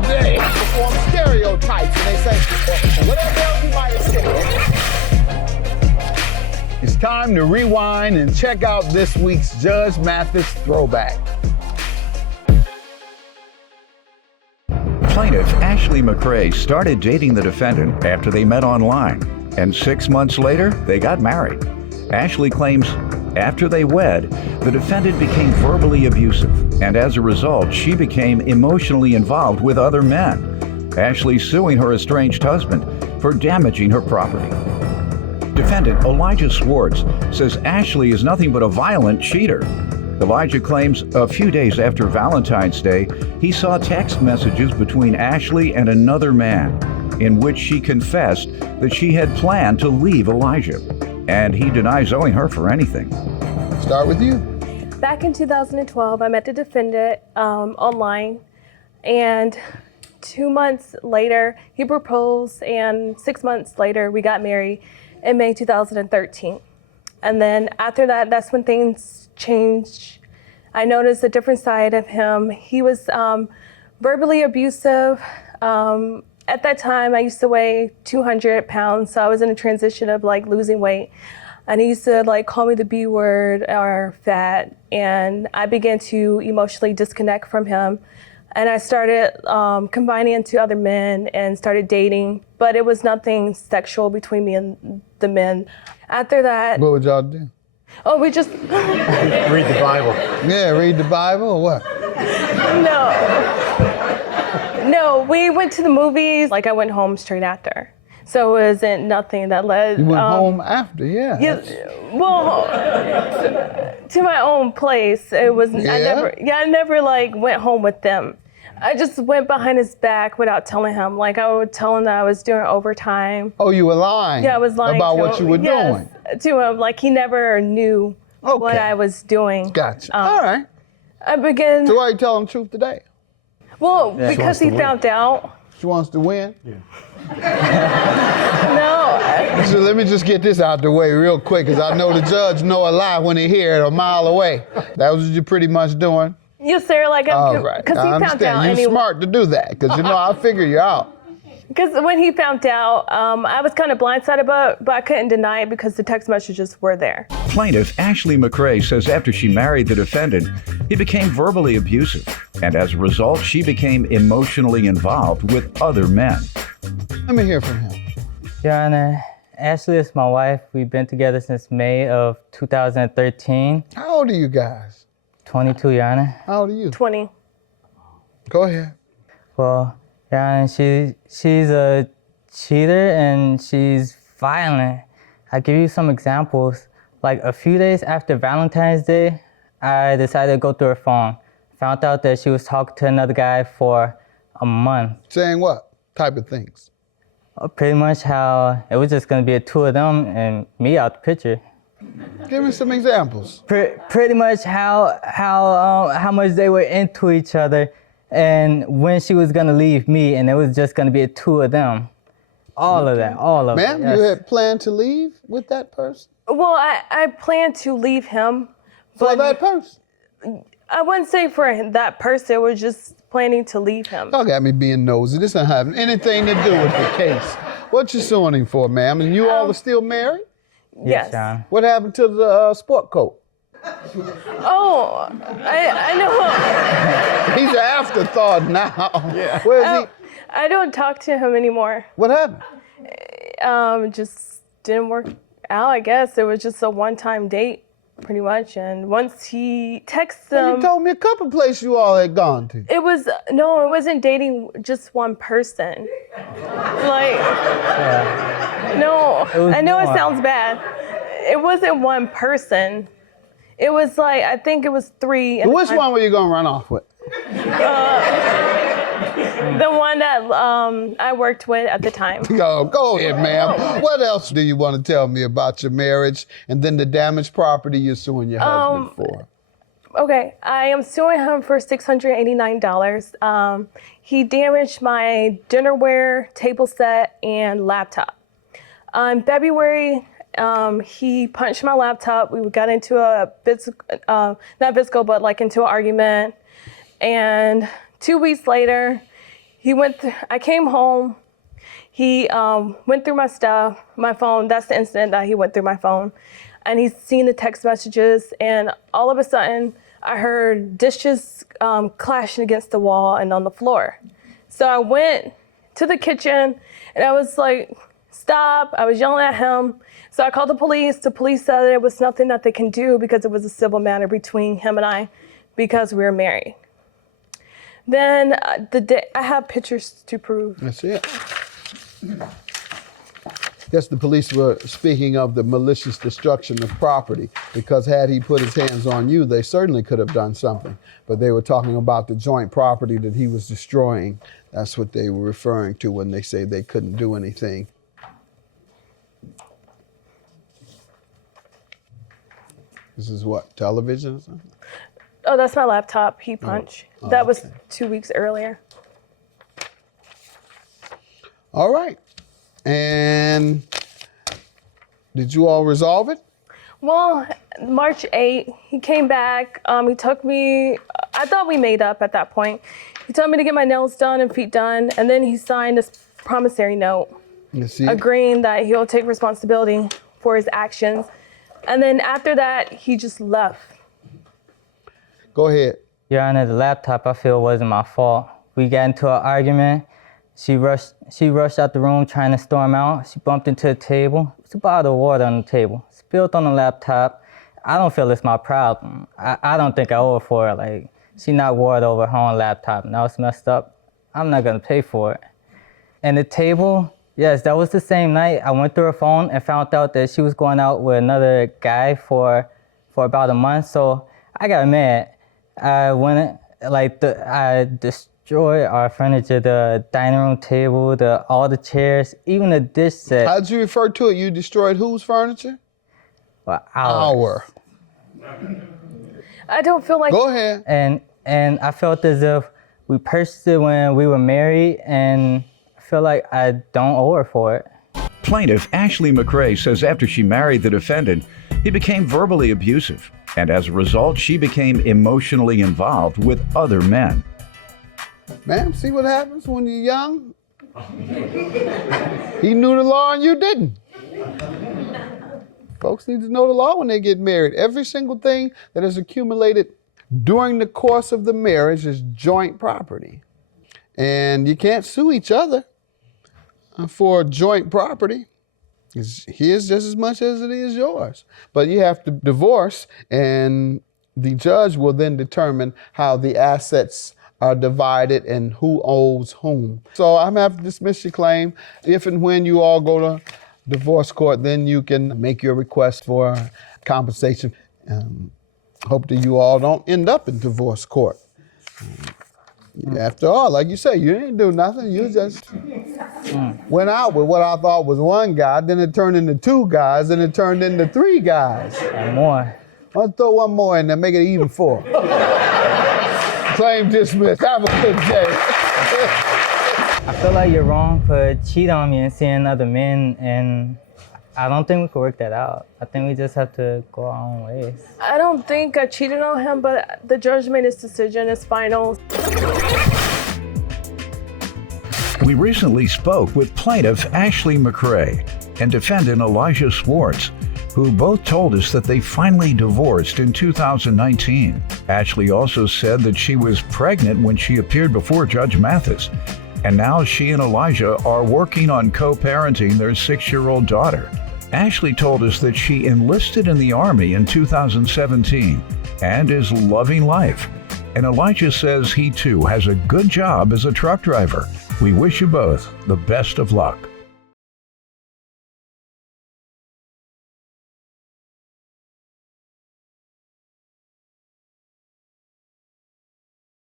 today perform stereotypes, and they say, well, whatever else you might have said. It's time to rewind and check out this week's Judge Mathis Throwback. Plaintiff Ashley McCrae started dating the defendant after they met online, and 6 months later, they got married. Ashley claims after they wed, the defendant became verbally abusive, and as a result, she became emotionally involved with other men. Ashley suing her estranged husband for damaging her property. Defendant Elijah Swartz says Ashley is nothing but a violent cheater. Elijah claims a few days after Valentine's Day, he saw text messages between Ashley and another man in which she confessed that she had planned to leave Elijah, and he denies owing her for anything. Start with you. Back in 2012, I met the defendant online, and 2 months later, he proposed, and 6 months later, we got married in May 2013. And then after that, that's when things changed. I noticed a different side of him. He was verbally abusive. At that time, I used to weigh 200 pounds, so I was in a transition of like losing weight. And he used to like call me the B word or fat, and I began to emotionally disconnect from him. And I started combining into other men and started dating, but it was nothing sexual between me and the men. After that... What would y'all do? Oh, we just... Read the Bible. Yeah, read the Bible or what? No, we went to the movies. Like, I went home straight after. So it wasn't nothing that led... You went home after, yeah. Well, to my own place. It was... Yeah? I never like went home with them. I just went behind his back without telling him. Like, I would tell him that I was doing overtime. Oh, you were lying? Yeah, I was lying about to what him. you were doing? To him. Like, he never knew what I was doing. Gotcha. All right. I began... So why are you telling the truth today? Well, because he found out. She wants to win? Yeah. No. So let me just get this out the way real quick, because I know the judge know a lie when they hear it a mile away. That was what you're pretty much doing? Yes, sir. Like, all right. Because he found out. You're smart to do that, because you know I'll figure you out. Because when he found out, I was kind of blindsided, but I couldn't deny it because the text messages were there. Plaintiff Ashley McCrae says after she married the defendant, he became verbally abusive, and as a result, she became emotionally involved with other men. Let me hear from him. Your Honor, Ashley is my wife. We've been together since May of 2013. How old are you guys? 22, Your Honor. How old are you? 20. Go ahead. Well, Your Honor, she's a cheater and she's violent. I'll give you some examples. Like a few days after Valentine's Day, I decided to go through her phone. Found out that she was talking to another guy for a month. Saying what type of things? Pretty much how it was just gonna be the two of them and me out the picture. Give me some examples. Pretty much how much they were into each other, and when she was gonna leave me, and it was just gonna be the two of them. All of that, all of it. Ma'am, Yes. you had planned to leave with that person? Well, I planned to leave him. For that person? I wouldn't say for that person. We're just planning to leave him. Y'all got me being nosy. This doesn't have anything to do with the case. What you suing him for, ma'am? And you all are still married? Yes. John. What happened to the sport coat? Oh, I know. He's an afterthought now. Yeah. Where is he? I don't talk to him anymore. What happened? Just didn't work out, I guess. It was just a one-time date, pretty much. And once he texted You told me a couple places you all had gone to. it wasn't dating just one person. Like, no, I know it sounds bad. It wasn't one person. It was like, I think it was three. Which one were you going to run off with? The one that I worked with at the time. Go ahead, ma'am. What else do you want to tell me about your marriage and then the damaged property you're suing your husband for? Okay, I am suing him for $689. He damaged my dinnerware, table set, and laptop. In February, he punched my laptop. We got into a not physical, but like into an argument. And 2 weeks later, I came home. He went through my stuff, my phone. That's the incident that he went through my phone. And he's seen the text messages. And all of a sudden, I heard dishes clashing against the wall and on the floor. So I went to the kitchen and I was like, stop. I was yelling at him. So I called the police. The police said there was nothing that they can do because it was a civil matter between him and I because we were married. Then I have pictures to prove. That's it. Yes, the police were speaking of the malicious destruction of property, because had he put his hands on you, they certainly could have done something. But they were talking about the joint property that he was destroying. That's what they were referring to when they say they couldn't do anything. This is what, television or something? Oh, that's my laptop, Heat Punch. Oh, that was okay. 2 weeks earlier. All right. And did you all resolve it? Well, March 8th, he came back. He took me, I thought we made up at that point. He told me to get my nails done and feet done, and then he signed this promissory note agreeing that he'll take responsibility for his actions. And then after that, he just left. Go ahead. Your Honor, the laptop I feel wasn't my fault. We got into an argument. She rushed out the room trying to storm out. She bumped into a table. There's a bottle of water on the table. Spilled on the laptop. I don't feel it's my problem. I don't think I owe her for it. Like, she knocked water over her own laptop. Now it's messed up. I'm not gonna pay for it. And the table, yes, that was the same night. I went through her phone and found out that she was going out with another guy for about a month. So I got mad. I went, I destroyed our furniture, the dining room table, all the chairs, even the dish set. How did you refer to it? You destroyed whose furniture? Well, Our. I don't feel like... Go ahead. And I felt as if we purchased it when we were married, and I feel like I don't owe her for it. Plaintiff Ashley McCrae says after she married the defendant, he became verbally abusive, and as a result, she became emotionally involved with other men. Ma'am, see what happens when you're young? He knew the law and you didn't. Folks need to know the law when they get married. Every single thing that is accumulated during the course of the marriage is joint property. And you can't sue each other for joint property. It's his just as much as it is yours. But you have to divorce, and the judge will then determine how the assets are divided and who owes whom. So I'm gonna have to dismiss your claim. If and when you all go to divorce court, then you can make your request for compensation. Hope that you all don't end up in divorce court. After all, like you say, you didn't do nothing. You just went out with what I thought was one guy, then it turned into two guys, then it turned into three guys. And more. I'll throw one more in there, make it even four. Claim dismissed. Have a good day. I feel like you're wrong for cheating on me and seeing other men, and I don't think we could work that out. I think we just have to go our own ways. I don't think I cheated on him, but the judge made his decision. It's final. We recently spoke with plaintiff Ashley McCrae and defendant Elijah Swartz, who both told us that they finally divorced in 2019. Ashley also said that she was pregnant when she appeared before Judge Mathis, and now she and Elijah are working on co-parenting their 6-year-old daughter. Ashley told us that she enlisted in the Army in 2017 and is loving life. And Elijah says he too has a good job as a truck driver. We wish you both the best of luck.